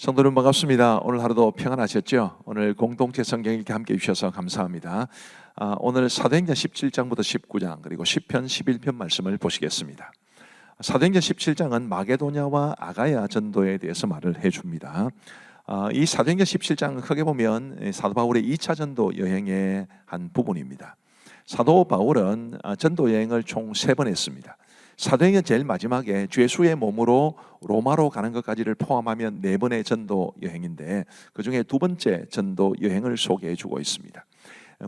성도님 반갑습니다. 오늘 하루도 평안하셨죠? 오늘 공동체 성경 읽기 함께 해주셔서 감사합니다. 오늘 사도행전 17장부터 19장 그리고 시편 11편 말씀을 보시겠습니다. 사도행전 17장은 마게도냐와 아가야 전도에 대해서 말을 해줍니다. 이 사도행전 17장은 크게 보면 사도 바울의 2차 전도 여행의 한 부분입니다. 사도 바울은 전도 여행을 총 3번 했습니다. 사도행전 제일 마지막에 죄수의 몸으로 로마로 가는 것까지를 포함하면 4번의 전도 여행인데 그 중에 2번째 전도 여행을 소개해 주고 있습니다.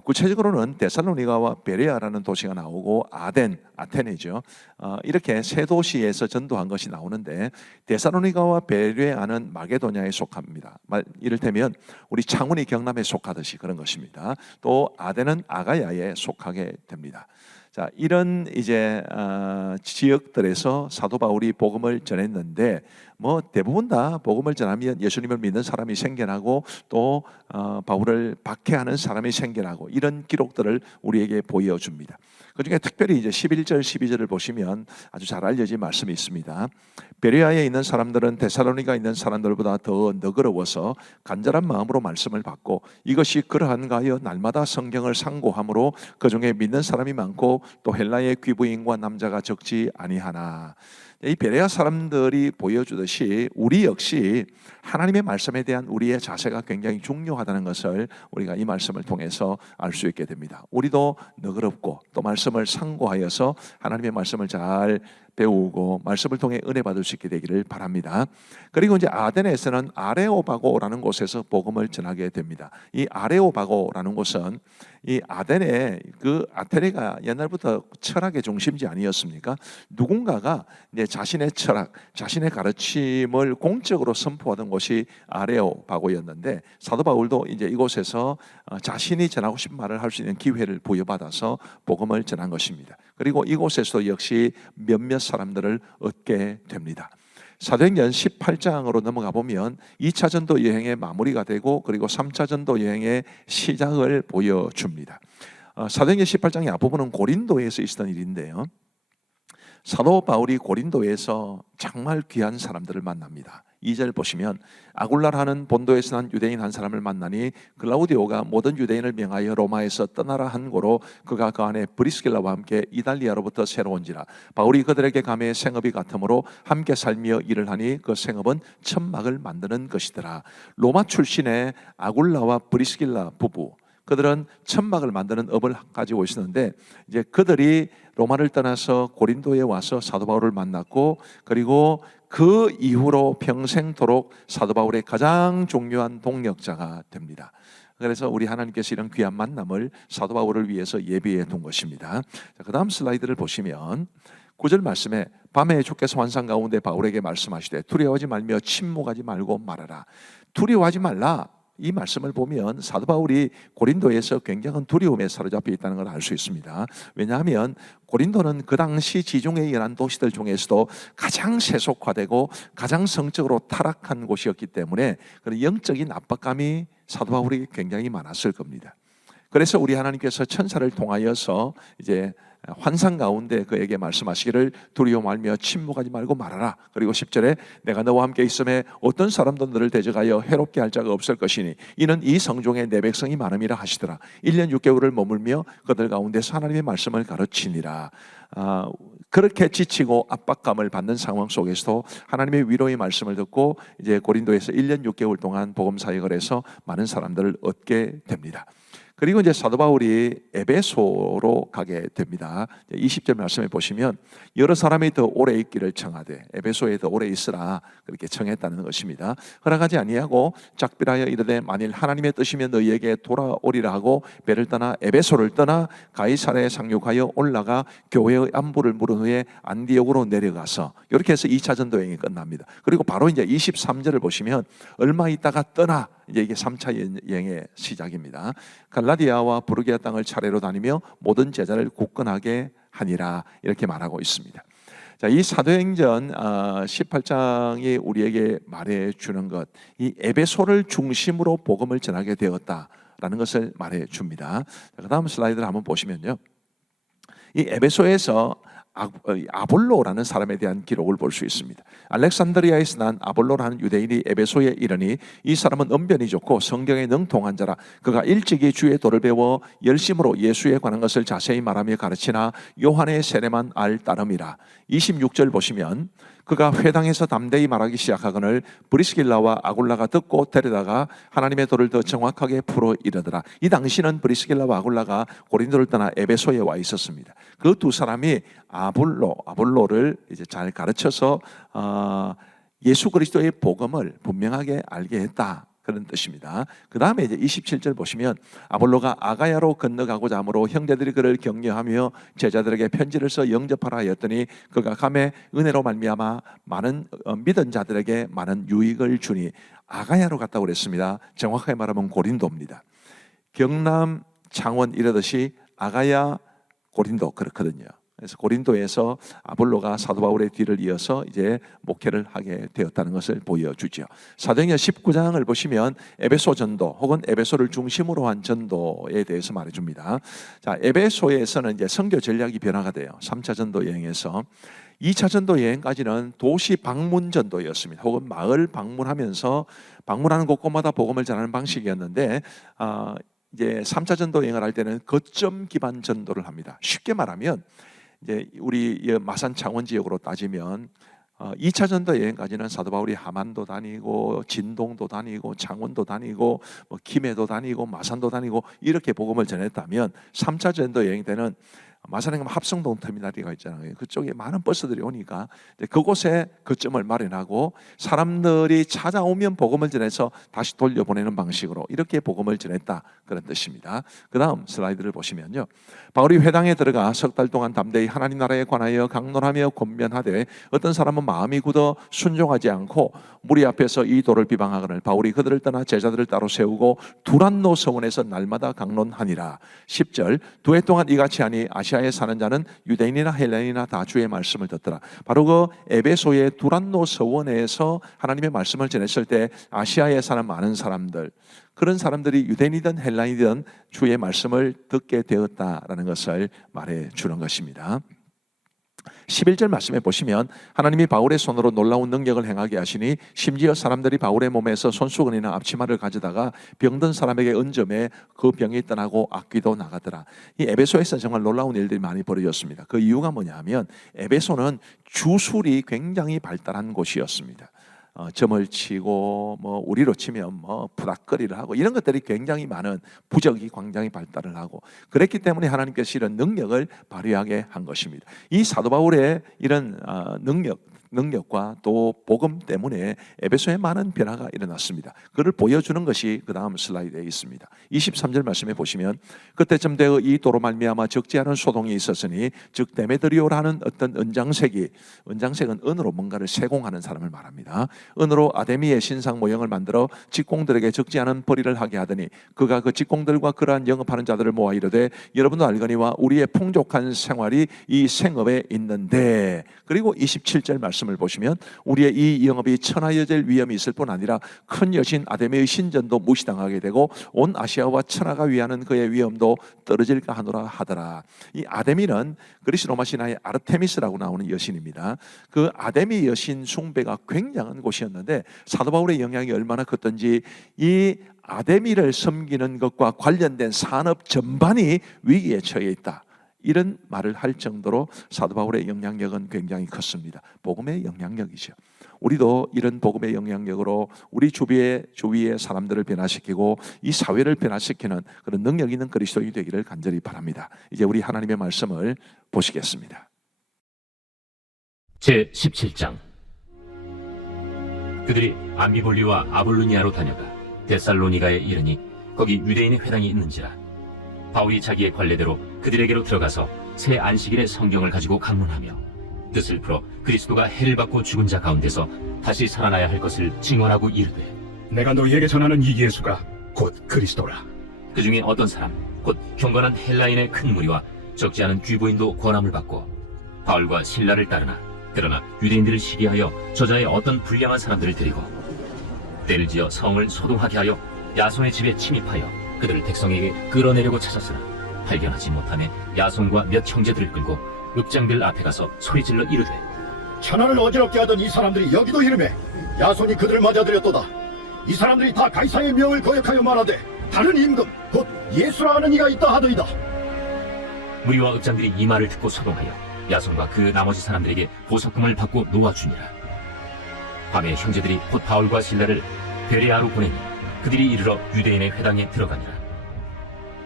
구체적으로는 데살로니가와 베레아라는 도시가 나오고 아테네죠. 이렇게 3도시에서 전도한 것이 나오는데 데살로니가와 베레아는 마게도냐에 속합니다. 이를테면 우리 창원이 경남에 속하듯이 그런 것입니다. 또 아덴은 아가야에 속하게 됩니다. 자, 이런 이제 지역들에서 사도 바울이 복음을 전했는데 대부분 다 복음을 전하면 예수님을 믿는 사람이 생겨나고 또 바울을 박해하는 사람이 생겨나고 이런 기록들을 우리에게 보여줍니다. 그중에 특별히 이제 11절 12절을 보시면 아주 잘 알려진 말씀이 있습니다. 베레아에 있는 사람들은 데살로니가에 있는 사람들보다 더 너그러워서 간절한 마음으로 말씀을 받고 이것이 그러한가 하여 날마다 성경을 상고함으로 그중에 믿는 사람이 많고 또 헬라의 귀부인과 남자가 적지 아니하나. 이 베레아 사람들이 보여주듯이 우리 역시 하나님의 말씀에 대한 우리의 자세가 굉장히 중요하다는 것을 우리가 이 말씀을 통해서 알 수 있게 됩니다. 우리도 너그럽고 또 말씀을 상고하여서 하나님의 말씀을 잘 배우고 말씀을 통해 은혜 받을 수 있게 되기를 바랍니다. 그리고 이제 아데네에서는 아레오바고라는 곳에서 복음을 전하게 됩니다. 이 아레오바고라는 곳은 이 아데네 아테네가 옛날부터 철학의 중심지 아니었습니까? 누군가가 이제 자신의 철학, 자신의 가르침을 공적으로 선포하던 곳이 아레오바고였는데 사도 바울도 이제 이곳에서 자신이 전하고 싶은 말을 할 수 있는 기회를 부여받아서 복음을 전한 것입니다. 그리고 이곳에서 역시 몇몇 사람들을 얻게 됩니다. 사도행전 18장으로 넘어가 보면 2차 전도 여행의 마무리가 되고 그리고 3차 전도 여행의 시작을 보여줍니다. 사도행전 18장의 앞부분은 고린도에서 있었던 일인데요. 사도 바울이 고린도에서 정말 귀한 사람들을 만납니다. 2절 보시면 아굴라라는 본도에서 난 유대인 한 사람을 만나니 글라우디오가 모든 유대인을 명하여 로마에서 떠나라 한 고로 그가 그 안에 브리스길라와 함께 이달리아로부터 새로 온지라. 바울이 그들에게 감해 생업이 같으므로 함께 살며 일을 하니 그 생업은 천막을 만드는 것이더라. 로마 출신의 아굴라와 브리스길라 부부, 그들은 천막을 만드는 업을 가지고 있었는데 이제 그들이 로마를 떠나서 고린도에 와서 사도 바울을 만났고 그리고 그 이후로 평생토록 사도 바울의 가장 중요한 동력자가 됩니다. 그래서 우리 하나님께서 이런 귀한 만남을 사도 바울을 위해서 예비해 둔 것입니다. 그 다음 슬라이드를 보시면 9절 말씀에 밤에 주께서 환상 가운데 바울에게 말씀하시되 두려워하지 말며 침묵하지 말고 말하라. 두려워하지 말라. 이 말씀을 보면 사도 바울이 고린도에서 굉장한 두려움에 사로잡혀 있다는 걸 알 수 있습니다. 왜냐하면 고린도는 그 당시 지중해에 일어난 도시들 중에서도 가장 세속화되고 가장 성적으로 타락한 곳이었기 때문에 그런 영적인 압박감이 사도 바울에게 굉장히 많았을 겁니다. 그래서 우리 하나님께서 천사를 통하여서 이제 환상 가운데 그에게 말씀하시기를 두려워 말며 침묵하지 말고 말하라. 그리고 10절에 내가 너와 함께 있음에 어떤 사람도 너를 대적하여 해롭게 할 자가 없을 것이니 이는 이 성중에 내 백성이 많음이라 하시더라. 1년 6개월을 머물며 그들 가운데서 하나님의 말씀을 가르치니라. 그렇게 지치고 압박감을 받는 상황 속에서도 하나님의 위로의 말씀을 듣고 이제 고린도에서 1년 6개월 동안 복음 사역을 해서 많은 사람들을 얻게 됩니다. 그리고 이제 사도 바울이 에베소로 가게 됩니다. 20절 말씀에 보시면 여러 사람이 더 오래 있기를 청하되 에베소에 더 오래 있으라 그렇게 청했다는 것입니다. 허락하지 아니하고 작별하여 이르되 만일 하나님의 뜻이면 너희에게 돌아오리라 하고 배를 떠나 에베소를 떠나 가이사랴에 상륙하여 올라가 교회의 안부를 물은 후에 안디옥으로 내려가서 이렇게 해서 2차 전도 여행이 끝납니다. 그리고 바로 이제 23절을 보시면 얼마 있다가 떠나 이제 이게 3차 여행의 시작입니다. 갈라디아와 부르기아 땅을 차례로 다니며 모든 제자를 굳건하게 하니라 이렇게 말하고 있습니다. 자, 이 사도행전 18장이 우리에게 말해주는 것, 이 에베소를 중심으로 복음을 전하게 되었다라는 것을 말해줍니다. 그 다음 슬라이드를 한번 보시면요, 이 에베소에서 아볼로라는 사람에 대한 기록을 볼 수 있습니다. 알렉산드리아에서 난 아볼로라는 유대인이 에베소에 이르니 이 사람은 언변이 좋고 성경에 능통한 자라. 그가 일찍이 주의 도를 배워 열심으로 예수에 관한 것을 자세히 말하며 가르치나 요한의 세례만 알 따름이라. 26절 보시면 그가 회당에서 담대히 말하기 시작하거늘 브리스길라와 아굴라가 듣고 데려다가 하나님의 도를 더 정확하게 풀어 이르더라. 이 당시는 브리스길라와 아굴라가 고린도를 떠나 에베소에 와 있었습니다. 그 두 사람이 아볼로를 이제 잘 가르쳐서 예수 그리스도의 복음을 분명하게 알게 했다, 그런 뜻입니다. 그 다음에 이제 27절 보시면 아볼로가 아가야로 건너가고자 하므로 형제들이 그를 격려하며 제자들에게 편지를 써 영접하라 하였더니 그가 감에 은혜로 말미암아 많은 믿은 자들에게 많은 유익을 주니. 아가야로 갔다고 그랬습니다. 정확하게 말하면 고린도입니다. 경남 창원 이러듯이 아가야 고린도 그렇거든요. 그래서 고린도에서 아볼로가 사도 바울의 뒤를 이어서 이제 목회를 하게 되었다는 것을 보여주죠. 사도행전 19장을 보시면 에베소 전도 혹은 에베소를 중심으로 한 전도에 대해서 말해줍니다. 자, 에베소에서는 이제 선교 전략이 변화가 돼요. 3차 전도 여행에서 2차 전도 여행까지는 도시 방문 전도였습니다. 혹은 마을 방문하면서 방문하는 곳곳마다 복음을 전하는 방식이었는데 이제 3차 전도 여행을 할 때는 거점 기반 전도를 합니다. 쉽게 말하면 이제 우리 마산 창원 지역으로 따지면 2차 전도 여행까지는 사도 바울이 함안도 다니고 진동도 다니고 창원도 다니고 뭐 김해도 다니고 마산도 다니고 이렇게 복음을 전했다면 3차 전도 여행 때는 마산에 가면 합성동 터미널이가 있잖아요. 그쪽에 많은 버스들이 오니까 그곳에 거점을 마련하고 사람들이 찾아오면 복음을 전해서 다시 돌려보내는 방식으로 이렇게 복음을 전했다, 그런 뜻입니다. 그 다음 슬라이드를 보시면요, 바울이 회당에 들어가 석 달 동안 담대히 하나님 나라에 관하여 강론하며 권면하되 어떤 사람은 마음이 굳어 순종하지 않고 무리 앞에서 이 도를 비방하거늘 바울이 그들을 떠나 제자들을 따로 세우고 두란노 서원에서 날마다 강론하니라. 10절 두 해 동안 이같이 하니 아시아에 사는 자는 유대인이나 헬라인이나 다 주의 말씀을 듣더라. 바로 그 에베소의 두란노 서원에서 하나님의 말씀을 전했을 때 아시아에 사는 많은 사람들, 그런 사람들이 유대인이든 헬라인이든 주의 말씀을 듣게 되었다라는 것을 말해 주는 것입니다. 11절 말씀에 보시면 하나님이 바울의 손으로 놀라운 능력을 행하게 하시니 심지어 사람들이 바울의 몸에서 손수건이나 앞치마를 가져다가 병든 사람에게 얹음에 그 병이 떠나고 악귀도 나가더라. 이 에베소에서 정말 놀라운 일들이 많이 벌어졌습니다. 그 이유가 뭐냐면 에베소는 주술이 굉장히 발달한 곳이었습니다. 점을 치고 뭐 우리로 치면 뭐 푸닥거리를 하고 이런 것들이 굉장히 많은 부적이 굉장히 발달을 하고 그랬기 때문에 하나님께서 이런 능력을 발휘하게 한 것입니다. 이 사도 바울의 이런 능력과 또 복음 때문에 에베소에 많은 변화가 일어났습니다. 그를 보여주는 것이 그 다음 슬라이드에 있습니다. 23절 말씀에 보시면 그때쯤 되어 이 도로 말미암아 적지 않은 소동이 있었으니 즉 데메드리오라는 어떤 은장색은 은으로 뭔가를 세공하는 사람을 말합니다. 은으로 아데미의 신상 모형을 만들어 직공들에게 적지 않은 벌이를 하게 하더니 그가 그 직공들과 그러한 영업하는 자들을 모아 이르되 여러분도 알거니와 우리의 풍족한 생활이 이 생업에 있는데. 그리고 27절 말씀을 보시면 우리의 이 영업이 천하여질 위험이 있을 뿐 아니라 큰 여신 아데미의 신전도 무시당하게 되고 온 아시아와 천하가 위하는 그의 위엄도 떨어질까 하노라 하더라. 이 아데미는 그리스 로마 신화의 아르테미스라고 나오는 여신입니다. 그 아데미 여신 숭배가 굉장한 곳이었는데 사도 바울의 영향이 얼마나 컸던지 이 아데미를 섬기는 것과 관련된 산업 전반이 위기에 처해 있다, 이런 말을 할 정도로 사도 바울의 영향력은 굉장히 컸습니다. 복음의 영향력이죠. 우리도 이런 복음의 영향력으로 우리 주위의 사람들을 변화시키고 이 사회를 변화시키는 그런 능력 있는 그리스도인이 되기를 간절히 바랍니다. 이제 우리 하나님의 말씀을 보시겠습니다. 제 17장. 그들이 암비볼리와 아볼로니아로 다녀가 데살로니가에 이르니 거기 유대인의 회당이 있는지라. 바울이 자기의 관례대로 그들에게로 들어가서 새 안식일의 성경을 가지고 강론하며 뜻을 풀어 그리스도가 해를 받고 죽은 자 가운데서 다시 살아나야 할 것을 증언하고 이르되 내가 너희에게 전하는 이 예수가 곧 그리스도라. 그 중에 어떤 사람 곧 경건한 헬라인의 큰 무리와 적지 않은 귀부인도 권함을 받고 바울과 실라를 따르나 그러나 유대인들을 시기하여 저자의 어떤 불량한 사람들을 데리고 때를 지어 성을 소동하게 하여 야손의 집에 침입하여 그들을 백성에게 끌어내려고 찾았으나 발견하지 못하매 야손과 몇 형제들을 끌고 읍장들 앞에 가서 소리질러 이르되 천하를 어지럽게 하던 이 사람들이 여기도 이름에 야손이 그들을 맞아들였도다. 이 사람들이 다 가이사의 명을 거역하여 말하되 다른 임금 곧 예수라 하는 이가 있다 하더이다. 무리와 읍장들이 이 말을 듣고 소동하여 야손과 그 나머지 사람들에게 보석금을 받고 놓아주니라. 밤에 형제들이 곧 바울과 실라를 베레아로 보내니 그들이 이르러 유대인의 회당에 들어가니라.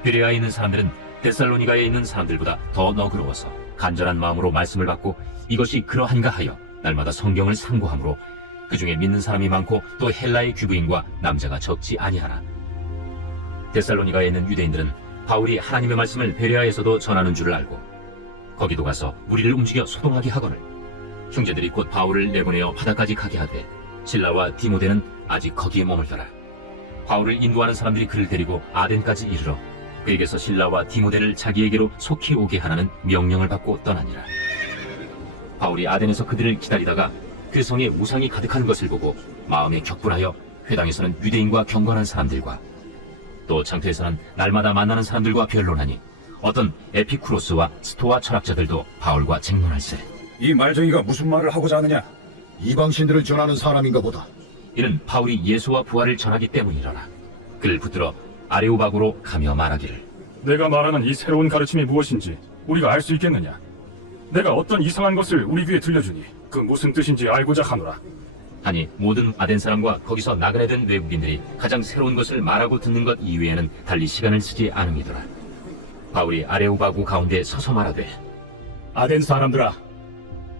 베레아에 있는 사람들은 데살로니가에 있는 사람들보다 더 너그러워서 간절한 마음으로 말씀을 받고 이것이 그러한가 하여 날마다 성경을 상고하므로 그 중에 믿는 사람이 많고 또 헬라의 귀부인과 남자가 적지 아니하라. 데살로니가에 있는 유대인들은 바울이 하나님의 말씀을 베레아에서도 전하는 줄을 알고 거기도 가서 무리를 움직여 소동하게 하거늘 형제들이 곧 바울을 내보내어 바다까지 가게 하되 실라와 디모데는 아직 거기에 머물더라. 바울을 인도하는 사람들이 그를 데리고 아덴까지 이르러 그에게서 실라와 디모데를 자기에게로 속히 오게 하라는 명령을 받고 떠나니라. 바울이 아덴에서 그들을 기다리다가 그 성에 우상이 가득한 것을 보고 마음에 격분하여 회당에서는 유대인과 경건한 사람들과 또 장터에서는 날마다 만나는 사람들과 변론하니 어떤 에피쿠로스와 스토아 철학자들도 바울과 쟁론할세. 이 말쟁이가 무슨 말을 하고자 하느냐? 이방신들을 전하는 사람인가 보다. 이는 바울이 예수와 부활을 전하기 때문이라나. 그를 붙들어 아레오바고로 가며 말하기를 내가 말하는 이 새로운 가르침이 무엇인지 우리가 알 수 있겠느냐? 내가 어떤 이상한 것을 우리 귀에 들려주니 그 무슨 뜻인지 알고자 하노라. 하니 모든 아덴 사람과 거기서 나그네 된 외국인들이 가장 새로운 것을 말하고 듣는 것 이외에는 달리 시간을 쓰지 않음이더라. 바울이 아레오바고 가운데 서서 말하되 아덴 사람들아,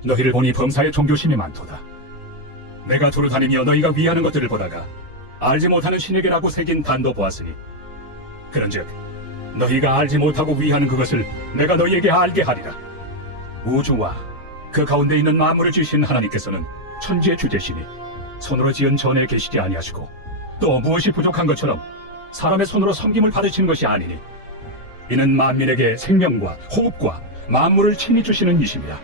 너희를 보니 범사에 종교심이 많도다. 내가 두루 다니며 너희가 위하는 것들을 보다가 알지 못하는 신에게라고 새긴 단도 보았으니 그런즉 너희가 알지 못하고 위하는 그것을 내가 너희에게 알게 하리라. 우주와 그 가운데 있는 만물을 지으신 하나님께서는 천지의 주제시니 손으로 지은 전에 계시지 아니하시고 또 무엇이 부족한 것처럼 사람의 손으로 섬김을 받으시는 것이 아니니 이는 만민에게 생명과 호흡과 만물을 친히 주시는 이심이라.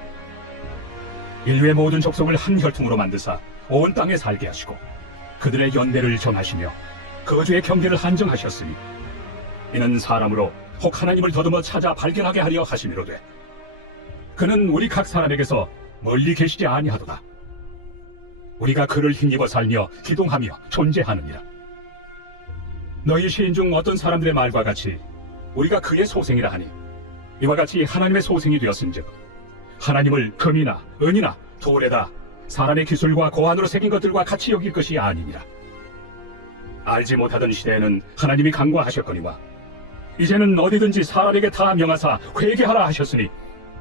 인류의 모든 족속을 한 혈통으로 만드사 온 땅에 살게 하시고 그들의 연대를 정하시며 거주의 경계를 한정하셨으니 이는 사람으로 혹 하나님을 더듬어 찾아 발견하게 하려 하심이로되 그는 우리 각 사람에게서 멀리 계시지 아니하도다. 우리가 그를 힘입어 살며 기동하며 존재하느니라. 너희 시인 중 어떤 사람들의 말과 같이 우리가 그의 소생이라 하니 이와 같이 하나님의 소생이 되었은즉 하나님을 금이나 은이나 돌에다 사람의 기술과 고안으로 새긴 것들과 같이 여길 것이 아니니라. 알지 못하던 시대에는 하나님이 간과하셨거니와 이제는 어디든지 사람에게 다 명하사 회개하라 하셨으니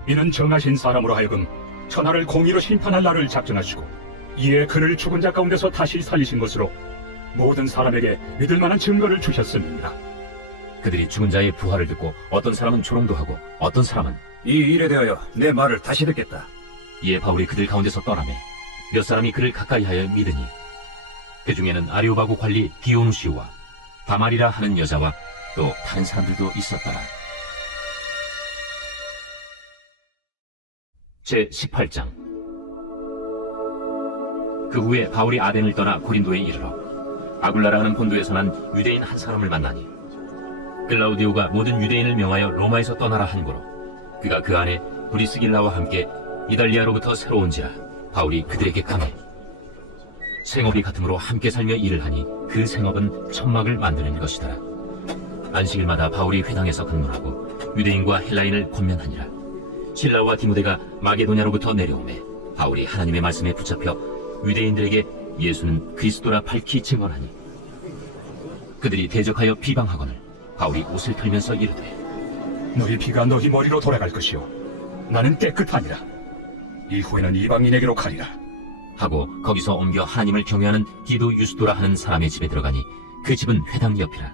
이는 정하신 사람으로 하여금 천하를 공의로 심판할 날을 작정하시고 이에 그를 죽은 자 가운데서 다시 살리신 것으로 모든 사람에게 믿을 만한 증거를 주셨음이니라. 그들이 죽은 자의 부활을 듣고 어떤 사람은 조롱도 하고 어떤 사람은 이 일에 대하여 내 말을 다시 듣겠다. 이에 바울이 그들 가운데서 떠나매 몇 사람이 그를 가까이하여 믿으니 그 중에는 아레오바고 관리 디오누시오와 다말이라 하는 여자와 또 다른 사람들도 있었더라. 제 18장. 그 후에 바울이 아덴을 떠나 고린도에 이르러 아굴라라 하는 본도에서 난 유대인 한 사람을 만나니 클라우디오가 모든 유대인을 명하여 로마에서 떠나라 한 거로 그가 그 안에 브리스길라와 함께 이달리아로부터 새로 온지라 바울이 그들에게 강해 생업이 같으므로 함께 살며 일을 하니 그 생업은 천막을 만드는 것이더라. 안식일마다 바울이 회당에서 근무하고 유대인과 헬라인을 권면하니라. 실라와 디모데가 마게도냐로부터 내려오매 바울이 하나님의 말씀에 붙잡혀 유대인들에게 예수는 그리스도라 밝히 증언하니 그들이 대적하여 비방하거늘 바울이 옷을 털면서 이르되 너희 피가 너희 머리로 돌아갈 것이요 나는 깨끗하니라. 이후에는 이방인에게로 가리라. 하고 거기서 옮겨 하나님을 경외하는 디도 유스도라 하는 사람의 집에 들어가니 그 집은 회당 옆이라.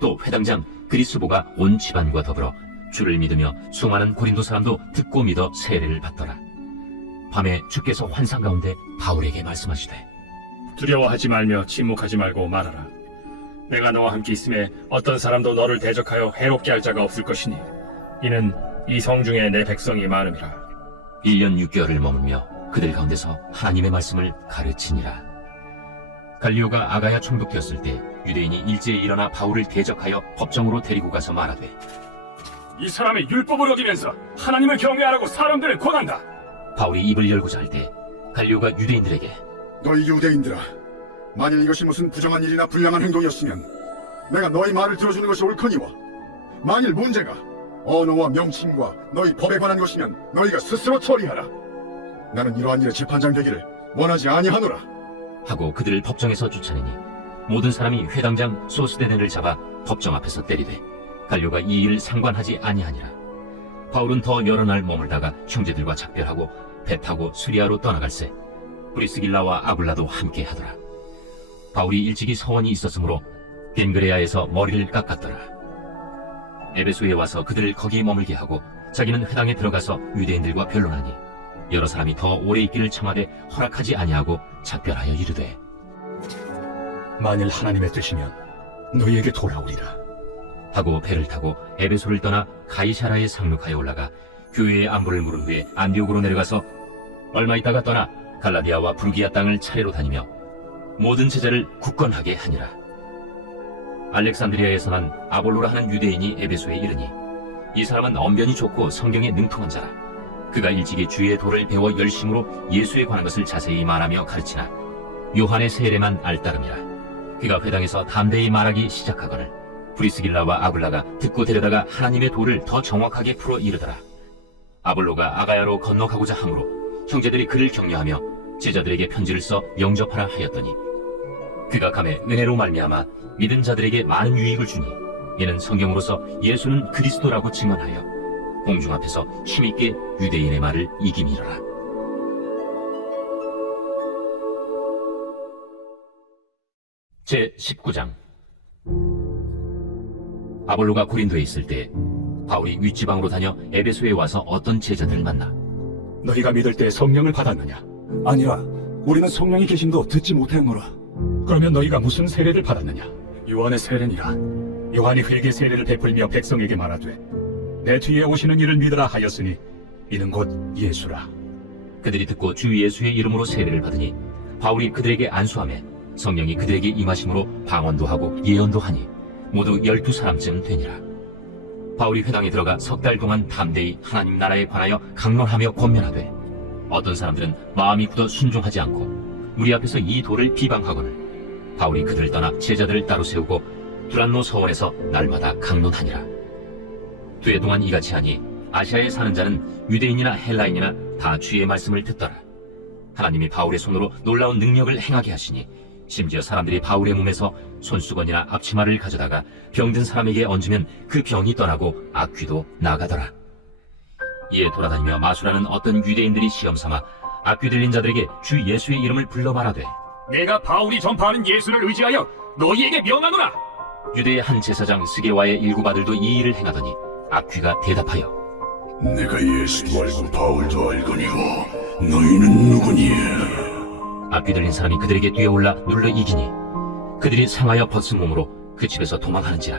또 회당장 그리스보가 온 집안과 더불어 주를 믿으며 수많은 고린도 사람도 듣고 믿어 세례를 받더라. 밤에 주께서 환상 가운데 바울에게 말씀하시되 두려워하지 말며 침묵하지 말고 말하라. 내가 너와 함께 있음에 어떤 사람도 너를 대적하여 해롭게 할 자가 없을 것이니 이는 이 성 중에 내 백성이 많음이라. 1년 6개월을 머물며 그들 가운데서 하나님의 말씀을 가르치니라. 갈리오가 아가야 총독되었을 때 유대인이 일제히 일어나 바울을 대적하여 법정으로 데리고 가서 말하되 이 사람의 율법을 어기면서 하나님을 경외하라고 사람들을 권한다. 바울이 입을 열고자 할 때 갈리오가 유대인들에게 너희 유대인들아, 만일 이것이 무슨 부정한 일이나 불량한 행동이었으면 내가 너희 말을 들어주는 것이 옳거니와, 만일 문제가 언어와 명칭과 너희 법에 관한 것이면 너희가 스스로 처리하라. 나는 이러한 일에 재판장 되기를 원하지 아니하노라. 하고 그들을 법정에서 쫓아내니 모든 사람이 회당장 소스데넨을 잡아 법정 앞에서 때리되 갈료가 이 일을 상관하지 아니하니라. 바울은 더 여러 날 머물다가 형제들과 작별하고 배 타고 수리아로 떠나갈새 브리스길라와 아굴라도 함께 하더라. 바울이 일찍이 서원이 있었으므로 겐그레아에서 머리를 깎았더라. 에베소에 와서 그들을 거기 머물게 하고 자기는 회당에 들어가서 유대인들과 변론하니 여러 사람이 더 오래 있기를 청하되 허락하지 아니하고 작별하여 이르되 만일 하나님의 뜻이면 너희에게 돌아오리라. 하고 배를 타고 에베소를 떠나 가이사라에 상륙하여 올라가 교회의 안부를 물은 후에 안디옥으로 내려가서 얼마 있다가 떠나 갈라디아와 불기아 땅을 차례로 다니며 모든 제자를 굳건하게 하니라. 알렉산드리아에서 난 아볼로라 하는 유대인이 에베소에 이르니 이 사람은 언변이 좋고 성경에 능통한 자라. 그가 일찍이 주의 도를 배워 열심으로 예수에 관한 것을 자세히 말하며 가르치나 요한의 세례만 알따름이라. 그가 회당에서 담대히 말하기 시작하거늘 브리스길라와 아굴라가 듣고 데려다가 하나님의 도를 더 정확하게 풀어 이르더라. 아볼로가 아가야로 건너가고자 하므로 형제들이 그를 격려하며 제자들에게 편지를 써 영접하라 하였더니 그가 감에 은혜로 말미암아 믿은 자들에게 많은 유익을 주니 이는 성경으로서 예수는 그리스도라고 증언하여 공중 앞에서 힘있게 유대인의 말을 이김이로라. 제 19장. 아볼로가 고린도에 있을 때 바울이 윗지방으로 다녀 에베소에 와서 어떤 제자들을 만나 너희가 믿을 때 성령을 받았느냐? 아니라 우리는 성령이 계심도 듣지 못하노라. 그러면 너희가 무슨 세례를 받았느냐? 요한의 세례니라. 요한이 회개 세례를 베풀며 백성에게 말하되 내 뒤에 오시는 이를 믿으라 하였으니 이는 곧 예수라. 그들이 듣고 주 예수의 이름으로 세례를 받으니 바울이 그들에게 안수하매 성령이 그들에게 임하심으로 방언도 하고 예언도 하니 모두 12사람쯤 되니라. 바울이 회당에 들어가 석 달 동안 담대히 하나님 나라에 관하여 강론하며 권면하되 어떤 사람들은 마음이 굳어 순종하지 않고 우리 앞에서 이 도를 비방하거늘 바울이 그들을 떠나 제자들을 따로 세우고 두란노 서원에서 날마다 강론하니라. 2해 동안 이같이 하니 아시아에 사는 자는 유대인이나 헬라인이나 다 주의 말씀을 듣더라. 하나님이 바울의 손으로 놀라운 능력을 행하게 하시니 심지어 사람들이 바울의 몸에서 손수건이나 앞치마를 가져다가 병든 사람에게 얹으면 그 병이 떠나고 악귀도 나가더라. 이에 돌아다니며 마술하는 어떤 유대인들이 시험삼아 악귀 들린 자들에게 주 예수의 이름을 불러 말하되 내가 바울이 전파하는 예수를 의지하여 너희에게 명하노라. 유대의 한 제사장 스게와의 일곱 아들도 이 일을 행하더니 악귀가 대답하여 내가 예수도 알고 바울도 알거니와 너희는 누구니? 악귀 들린 사람이 그들에게 뛰어올라 눌러 이기니 그들이 상하여 벗은 몸으로 그 집에서 도망하는지라.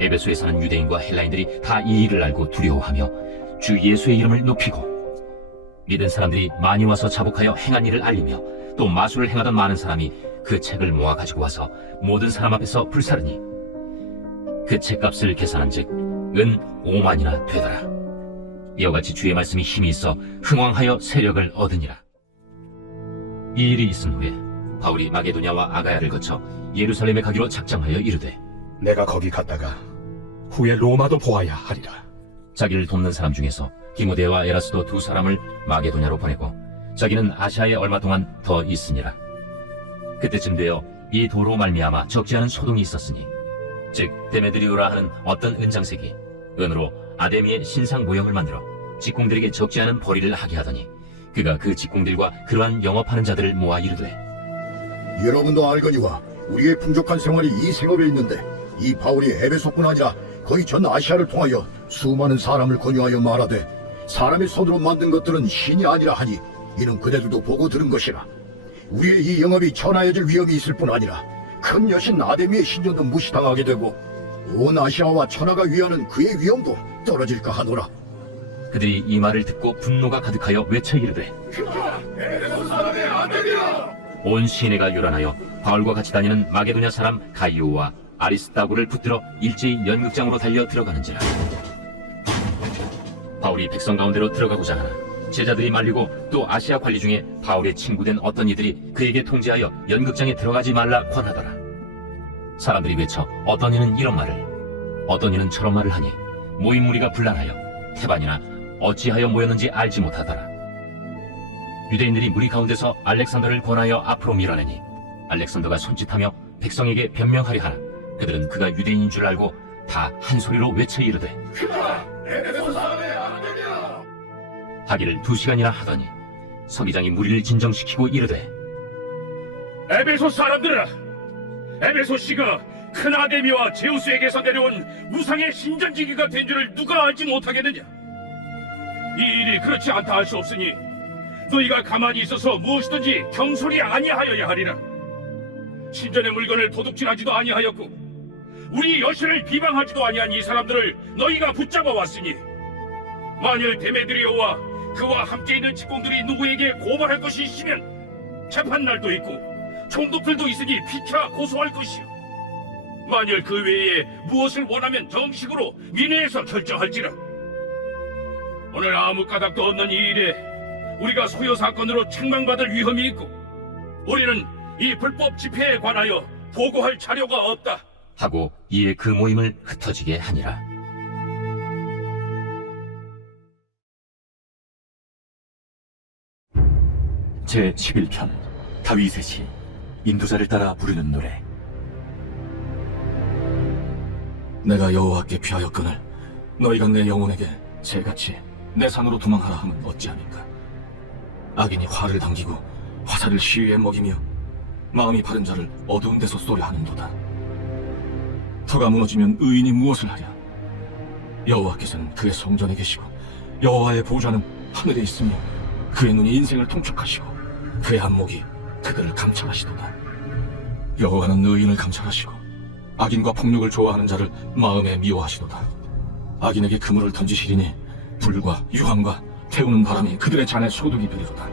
에베소에 사는 유대인과 헬라인들이 다 이 일을 알고 두려워하며 주 예수의 이름을 높이고 믿은 사람들이 많이 와서 자복하여 행한 일을 알리며 또 마술을 행하던 많은 사람이 그 책을 모아 가지고 와서 모든 사람 앞에서 불사르니 그 책값을 계산한즉 은 5만이나 되더라. 이와 같이 주의 말씀이 힘이 있어 흥왕하여 세력을 얻으니라. 이 일이 있은 후에 바울이 마게도냐와 아가야를 거쳐 예루살렘에 가기로 작정하여 이르되 내가 거기 갔다가 후에 로마도 보아야 하리라. 자기를 돕는 사람 중에서 디모데와 에라스도 2사람을 마게도냐로 보내고 자기는 아시아에 얼마 동안 더 있으니라. 그때쯤 되어 이 도로 말미암아 적지 않은 소동이 있었으니 즉 데메드리오라 하는 어떤 은장색이 은으로 아데미의 신상 모형을 만들어 직공들에게 적지 않은 벌이를 하게 하더니 그가 그 직공들과 그러한 영업하는 자들을 모아 이르되 여러분도 알거니와 우리의 풍족한 생활이 이 생업에 있는데 이 바울이 에베소뿐 아니라 거의 전 아시아를 통하여 수많은 사람을 권유하여 말하되 사람의 손으로 만든 것들은 신이 아니라 하니 이는 그대들도 보고 들은 것이라. 우리의 이 영업이 천하여질 위험이 있을 뿐 아니라 큰 여신 아데미의 신전도 무시당하게 되고 온 아시아와 천하가 위하는 그의 위엄도 떨어질까 하노라. 그들이 이 말을 듣고 분노가 가득하여 외쳐 이르되 온 시내가 요란하여 바울과 같이 다니는 마게도냐 사람 가이오와 아리스다고를 붙들어 일제히 연극장으로 달려 들어가는지라. 바울이 백성 가운데로 들어가고자 하나 제자들이 말리고 또 아시아 관리 중에 바울의 친구된 어떤 이들이 그에게 통지하여 연극장에 들어가지 말라 권하더라. 사람들이 외쳐 어떤 이는 이런 말을 어떤 이는 저런 말을 하니 모인 무리가 분란하여 태반이나 어찌하여 모였는지 알지 못하더라. 유대인들이 무리 가운데서 알렉산더를 권하여 앞으로 밀어내니 알렉산더가 손짓하며 백성에게 변명하려 하나 그들은 그가 유대인인 줄 알고 다 한 소리로 외쳐 이르되 하기를 2시간이나 하더니 서기장이 무리를 진정시키고 이르되 에베소 사람들아, 에베소 씨가 큰 아데미와 제우스에게서 내려온 우상의 신전지기가 된 줄을 누가 알지 못하겠느냐? 이 일이 그렇지 않다 할 수 없으니 너희가 가만히 있어서 무엇이든지 경솔이 아니하여야 하리라. 신전의 물건을 도둑질하지도 아니하였고 우리 여신을 비방하지도 아니한 이 사람들을 너희가 붙잡아 왔으니 만일 데메드리오와 그와 함께 있는 직공들이 누구에게 고발할 것이 있으면 재판날도 있고 총독들도 있으니 피차 고소할 것이요. 만일 그 외에 무엇을 원하면 정식으로 민회에서 결정할지라. 오늘 아무 까닭도 없는 이 일에 우리가 소요 사건으로 책망받을 위험이 있고 우리는 이 불법 집회에 관하여 보고할 자료가 없다 하고 이에 그 모임을 흩어지게 하니라. 제 11편 다윗의 시 인도자를 따라 부르는 노래. 내가 여호와께 피하였거늘 너희가 내 영혼에게 새같이 내 산으로 도망하라 하면 어찌합니까? 악인이 화를 당기고 화살을 시위에 먹이며 마음이 바른 자를 어두운 데서 쏘려 하는도다. 터가 무너지면 의인이 무엇을 하랴? 여호와께서는 그의 성전에 계시고 여호와의 보좌는 하늘에 있으며 그의 눈이 인생을 통촉하시고 그의 안목이 그들을 감찰하시도다. 여호와는 의인을 감찰하시고 악인과 폭력을 좋아하는 자를 마음에 미워하시도다. 악인에게 그물을 던지시리니 불과 유황과 태우는 바람이 그들의 잔에 소득이 되리로다.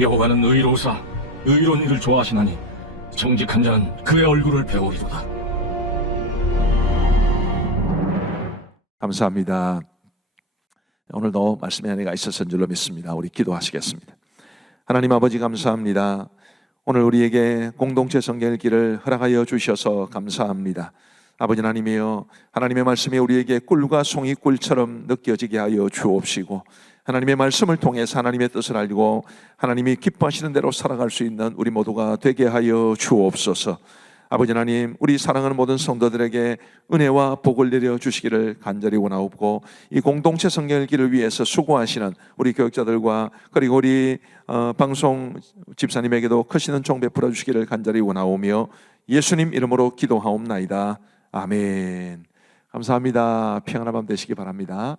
여호와는 의로우사 의로운 일을 좋아하시나니 정직한 자는 그의 얼굴을 배우리로다. 감사합니다. 오늘도 말씀의 은혜가 있었던 줄로 믿습니다. 우리 기도하시겠습니다. 하나님 아버지 감사합니다. 오늘 우리에게 공동체 성경 읽기를 허락하여 주셔서 감사합니다. 아버지 하나님이여, 하나님의 말씀이 우리에게 꿀과 송이꿀처럼 느껴지게 하여 주옵시고 하나님의 말씀을 통해서 하나님의 뜻을 알고 하나님이 기뻐하시는 대로 살아갈 수 있는 우리 모두가 되게 하여 주옵소서. 아버지 하나님, 우리 사랑하는 모든 성도들에게 은혜와 복을 내려 주시기를 간절히 원하옵고 이 공동체 성경 읽기를 위해서 수고하시는 우리 교육자들과 그리고 우리 방송 집사님에게도 크시는 종 베풀어 주시기를 간절히 원하오며 예수님 이름으로 기도하옵나이다. 아멘. 감사합니다. 평안한 밤 되시기 바랍니다.